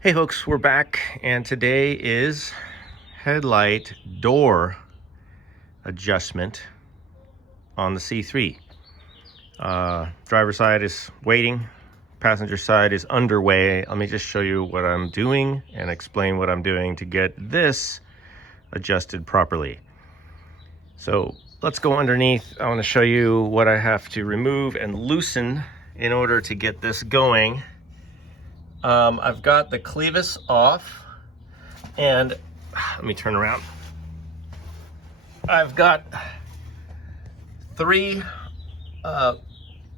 Hey folks, we're back, and today is headlight door adjustment on the C3. Driver side is waiting, passenger side is underway. Let me just show you what I'm doing and explain what I'm doing to get this adjusted properly. So let's go underneath. I want to show you what I have to remove and loosen in order to get this going. I've got the clevis off, and let me turn around. I've got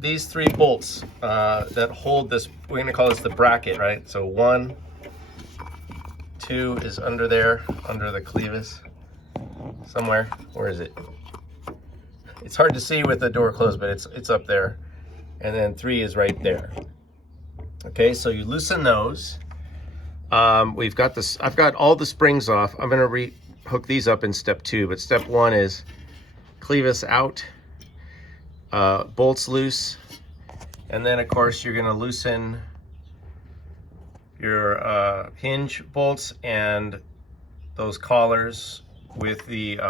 these three bolts that hold this. We're gonna call this the bracket, right? So 1, 2 is under there, under the clevis somewhere. Where is it? It's hard to see with the door closed, but it's up there. And then 3 is right there. Okay, so you loosen those. We've got this. I've got all the springs off. I'm gonna hook these up in step 2, but step 1 is clevis out, bolts loose, and then of course you're gonna loosen your hinge bolts and those collars with the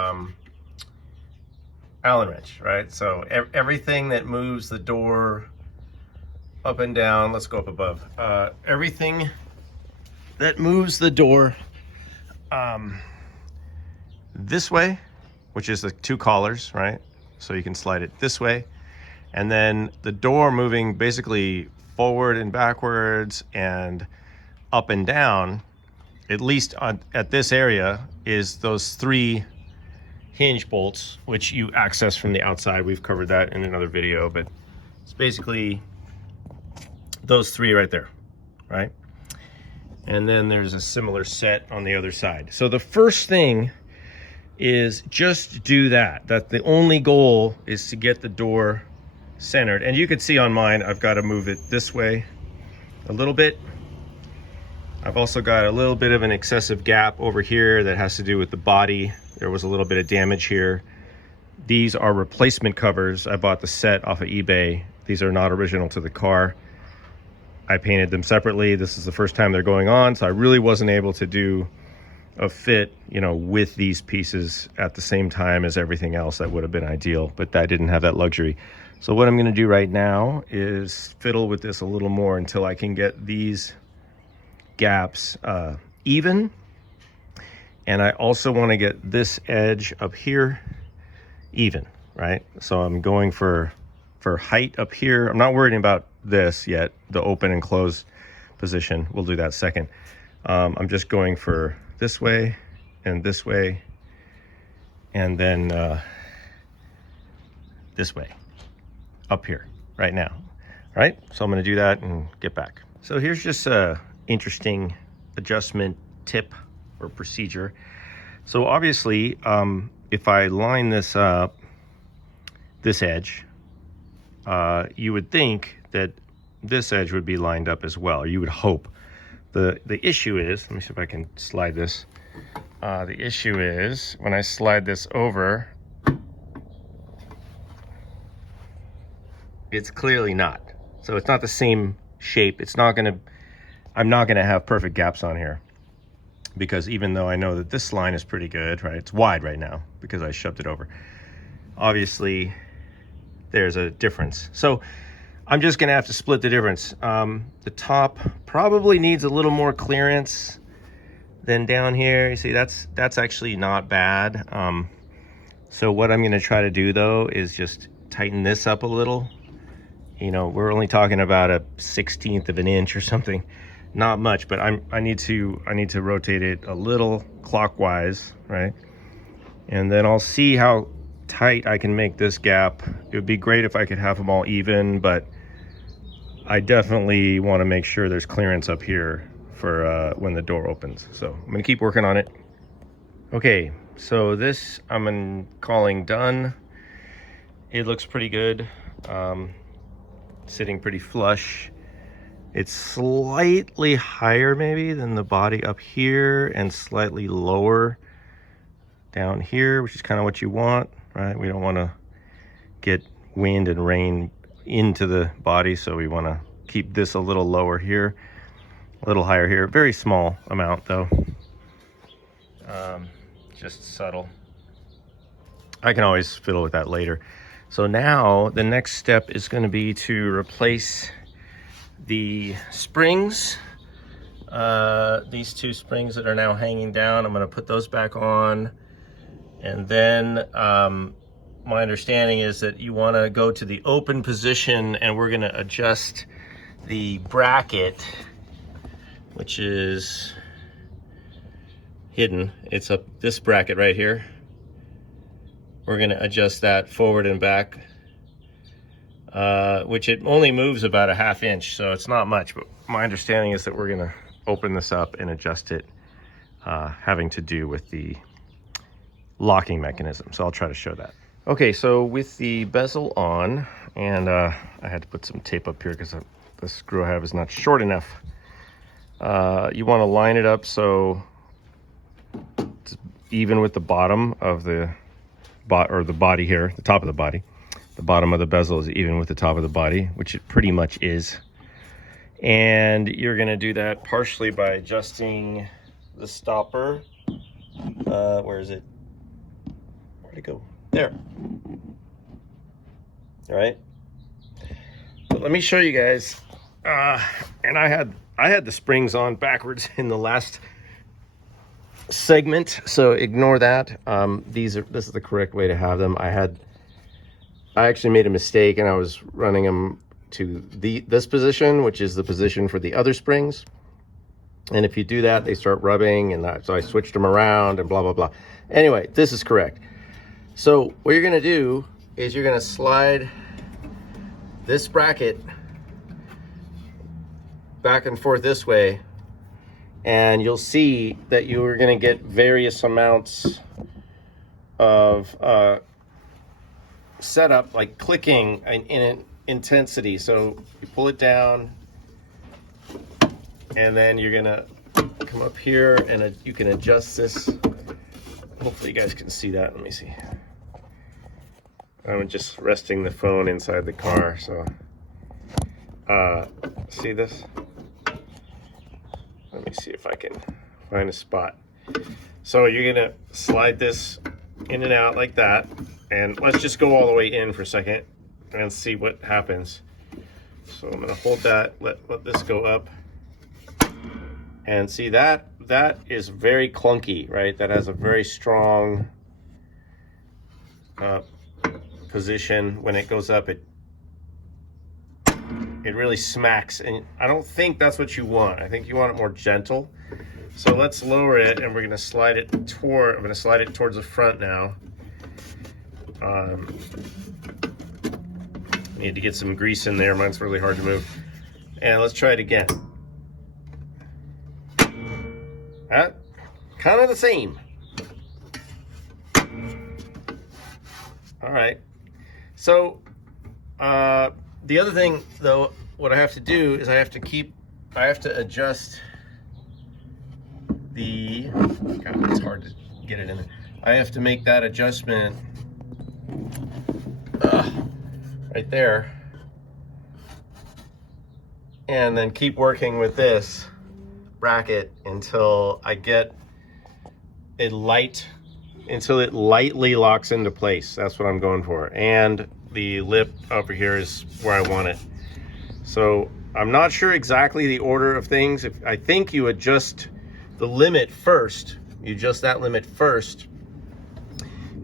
Allen wrench, right? So everything that moves the door up and down, let's go up above, everything that moves the door this way, which is the 2 collars, right? So you can slide it this way, and then the door moving basically forward and backwards and up and down, at least at this area, is those 3 hinge bolts, which you access from the outside. We've covered that in another video, but it's basically those 3 right there, right? And then there's a similar set on the other side. So the first thing is just do that. That the only goal is to get the door centered. And you can see on mine, I've got to move it this way a little bit. I've also got a little bit of an excessive gap over here that has to do with the body. There was a little bit of damage here. These are replacement covers. I bought the set off of eBay. These are not original to the car. I painted them separately. This is the first time they're going on, so I really wasn't able to do a fit, with these pieces at the same time as everything else. That would have been ideal, but I didn't have that luxury. So what I'm going to do right now is fiddle with this a little more until I can get these gaps even. And I also want to get this edge up here even, right? So I'm going for height up here. I'm not worrying about this yet, the open and close position. We'll do that second. I'm just going for this way, and then this way up here right now. All right, so I'm going to do that and get back. So here's just a interesting adjustment tip or procedure. So obviously, if I line this up, this edge, you would think that this edge would be lined up as well, or you would hope. The issue is, let me see if I can slide this. The issue is when I slide this over, it's clearly not. So it's not the same shape. I'm not gonna have perfect gaps on here, because even though I know that this line is pretty good, right? It's wide right now because I shoved it over. Obviously, there's a difference. So I'm just gonna have to split the difference. The top probably needs a little more clearance than down here. You see, that's actually not bad. So what I'm gonna try to do though is just tighten this up a little. We're only talking about a 1/16 of an inch or something, not much, but I need to rotate it a little clockwise, right? And then I'll see how tight I can make this gap. It would be great if I could have them all even, but I definitely want to make sure there's clearance up here for when the door opens. So I'm gonna keep working on it. Okay, so this I'm calling done. It looks pretty good, sitting pretty flush. It's slightly higher maybe than the body up here and slightly lower down here, which is kind of what you want, right? We don't want to get wind and rain into the body, so we want to keep this a little lower here. A little higher here, very small amount though. Just subtle. I can always fiddle with that later. So now the next step is going to be to replace the springs. These two springs that are now hanging down, I'm going to put those back on. And then my understanding is that you want to go to the open position, and we're going to adjust the bracket, which is hidden. It's up this bracket right here. We're going to adjust that forward and back, which it only moves about a ½ inch, so it's not much. But my understanding is that we're going to open this up and adjust it, having to do with the locking mechanism. So I'll try to show that. Okay, so with the bezel on, and I had to put some tape up here because the screw I have is not short enough. You want to line it up so it's even with the bottom of the body here, the top of the body. The bottom of the bezel is even with the top of the body, which it pretty much is. And you're going to do that partially by adjusting the stopper. Where is it? Where'd it go? There. All right. But let me show you guys. And I had the springs on backwards in the last segment, so ignore that. This is the correct way to have them. I actually made a mistake, and I was running them to this position, which is the position for the other springs. And if you do that, they start rubbing, and so I switched them around and blah blah blah. Anyway, this is correct. So what you're going to do is you're going to slide this bracket back and forth this way, and you'll see that you're going to get various amounts of setup, like clicking in intensity. So you pull it down, and then you're going to come up here, and you can adjust this. Hopefully you guys can see that. Let me see. I'm just resting the phone inside the car, so see this? Let me see if I can find a spot. So you're gonna slide this in and out like that, and let's just go all the way in for a second and see what happens. So I'm gonna hold that, let this go up, and see that is very clunky, right? That has a very strong position. When it goes up, it really smacks, and I don't think that's what you want. I think you want it more gentle. So let's lower it, and we're going to slide it I'm going to slide it towards the front now. Need to get some grease in there. Mine's really hard to move. And let's try it again. Kind of the same. All right. So the other thing, though, what I have to do is I have to adjust the, God, it's hard to get it in there. I have to make that adjustment right there, and then keep working with this bracket until I get until it lightly locks into place. That's what I'm going for. And the lip over here is where I want it. So I'm not sure exactly the order of things. I think you adjust the limit first. You adjust that limit first,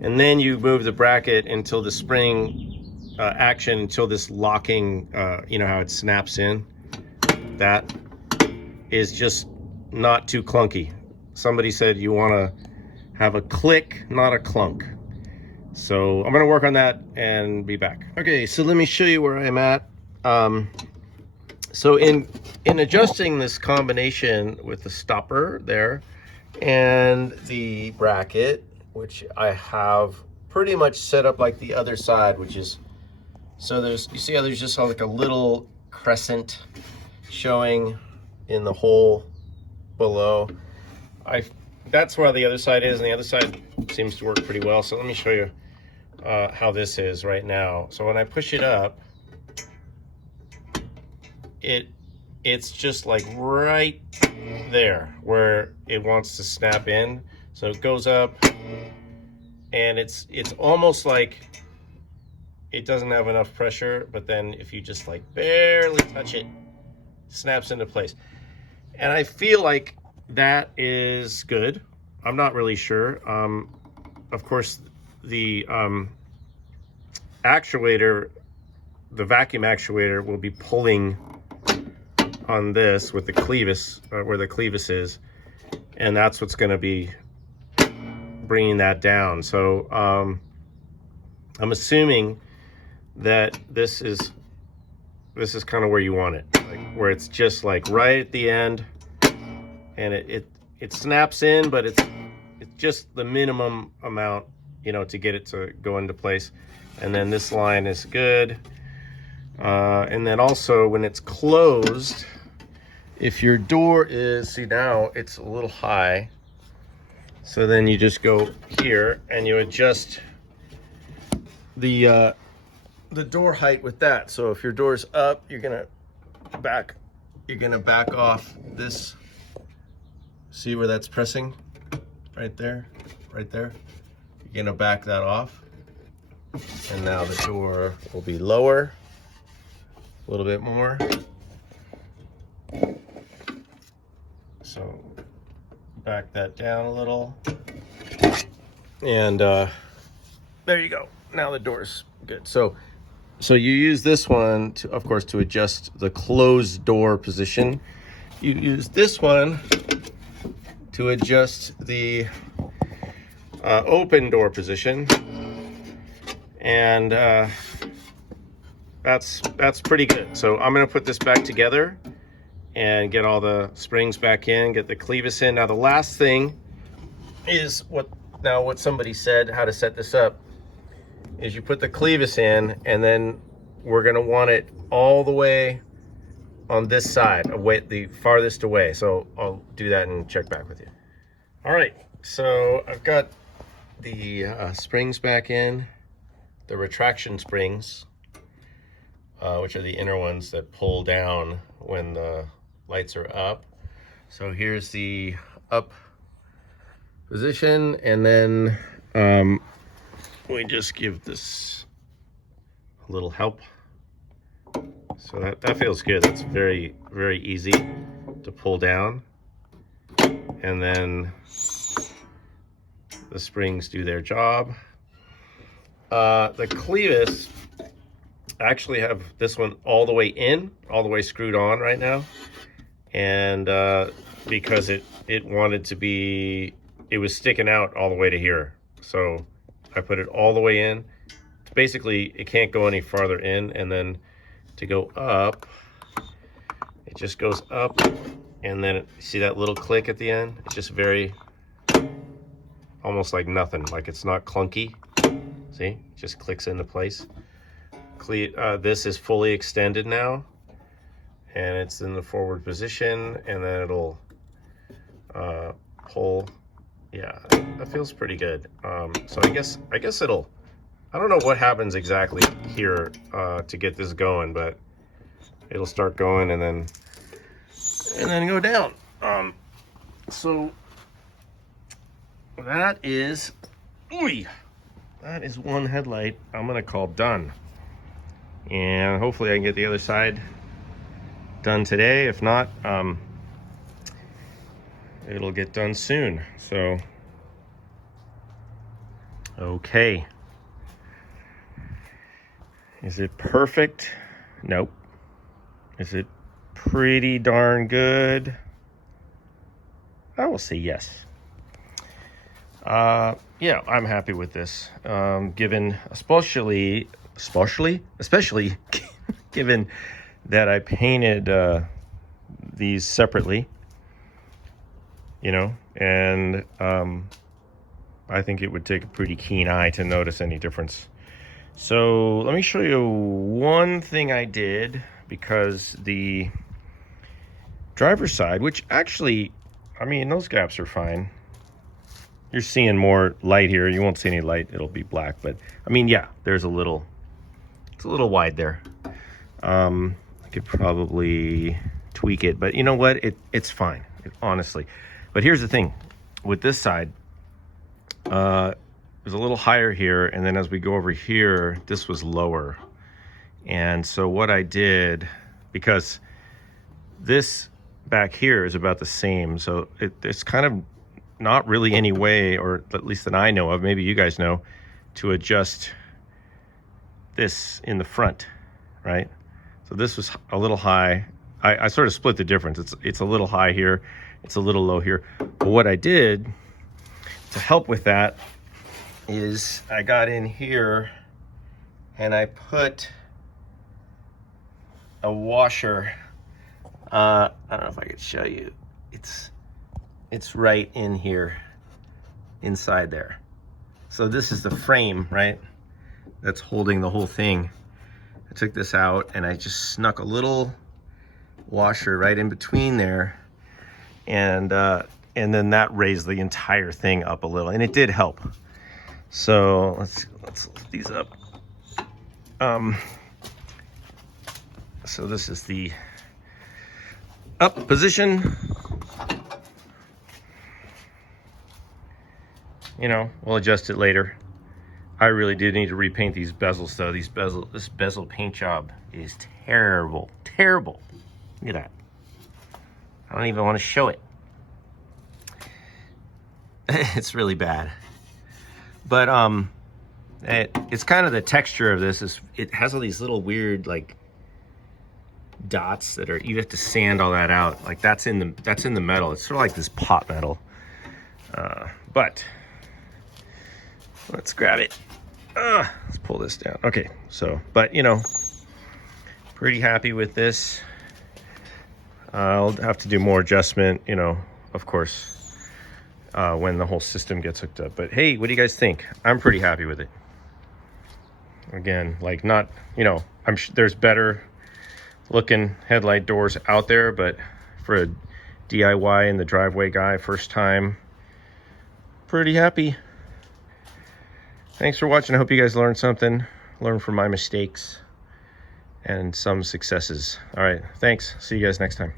and then you move the bracket until the spring action, until this locking, you know how it snaps in. That is just not too clunky. Somebody said you want to have a click, not a clunk. So I'm going to work on that and be back. Okay, so let me show you where I'm at. So in adjusting this combination with the stopper there and the bracket, which I have pretty much set up like the other side, which is, so you see how there's just like a little crescent showing in the hole below. That's where the other side is, and the other side seems to work pretty well. So let me show you how this is right now. So when I push it up, it it's just like right there where it wants to snap in. So it goes up, and it's almost like it doesn't have enough pressure, but then if you just like barely touch it, snaps into place. And I feel like that is good. I'm not really sure. Of course, the actuator, the vacuum actuator, will be pulling on this with the clevis, where the clevis is, and that's what's going to be bringing that down. So I'm assuming that this is kind of where you want it, like where it's just like right at the end, and it snaps in, but it's just the minimum amount, you know, to get it to go into place. And then this line is good. And then also when it's closed, if your door is, see now it's a little high, so then you just go here and you adjust the door height with that. So if your door's up, you're gonna back off this. See where that's pressing? Right there, right there. You're gonna back that off. And now the door will be lower, a little bit more. So back that down a little. And there you go. Now the door's good. So you use this one to, of course, to adjust the closed door position. You use this one to adjust the open door position, and that's pretty good. So I'm going to put this back together and get all the springs back in, get the clevis in. Now the last thing is what somebody said how to set this up is you put the clevis in, and then we're going to want it all the way on this side, away, the farthest away. So I'll do that and check back with you. All right, so I've got the springs back in, the retraction springs, which are the inner ones that pull down when the lights are up. So here's the up position, and then we just give this a little help. So that feels good. That's very, very easy to pull down. And then the springs do their job. The clevis, I actually have this one all the way in, all the way screwed on right now. And because it wanted to be, it was sticking out all the way to here. So I put it all the way in. Basically, it can't go any farther in. And then to go up, it just goes up, and then see that little click at the end? It's just very, almost like nothing, like it's not clunky. See, it just clicks into place. This is fully extended now, and it's in the forward position, and then it'll pull. Yeah, that feels pretty good. So I guess it'll, I don't know what happens exactly here to get this going, but it'll start going and then go down. So that is one headlight I'm gonna call done, and hopefully I can get the other side done today. If not, it'll get done soon. So okay. Is it perfect? Nope. Is it pretty darn good? I will say yes. Yeah, I'm happy with this. Given, especially given that I painted these separately, you know, and I think it would take a pretty keen eye to notice any difference. So let me show you one thing I did, because the driver's side, which actually, I mean, those gaps are fine. You're seeing more light here. You won't see any light. It'll be black, but I mean, yeah, there's a little, it's a little wide there. I could probably tweak it, but you know what? It's fine, honestly. But here's the thing. With this side, it was a little higher here, and then as we go over here, this was lower. And so what I did, because this back here is about the same, so it's kind of not really any way, or at least that I know of, maybe you guys know, to adjust this in the front, right? So this was a little high. I sort of split the difference. It's a little high here, it's a little low here. But what I did to help with that is I got in here and I put a washer. I don't know if I could show you. It's right in here, inside there. So this is the frame, right? That's holding the whole thing. I took this out and I just snuck a little washer right in between there, and then that raised the entire thing up a little, and it did help. So let's lift these up. So this is the up position. You know, we'll adjust it later. I really did need to repaint these bezels though. This bezel paint job is terrible, terrible. Look at that. I don't even want to show it. It's really bad. But it's kind of the texture of this is it has all these little weird like dots that are, you have to sand all that out. Like that's in the metal. It's sort of like this pot metal. But let's grab it. Let's pull this down. Okay, so, but you know, pretty happy with this. I'll have to do more adjustment, you know, of course, when the whole system gets hooked up. But hey, what do you guys think? I'm pretty happy with it. Again, like not, you know, I'm sure there's better looking headlight doors out there, but for a DIY in the driveway guy, first time, pretty happy. Thanks for watching. I hope you guys learned something, learned from my mistakes and some successes. All right, thanks. See you guys next time.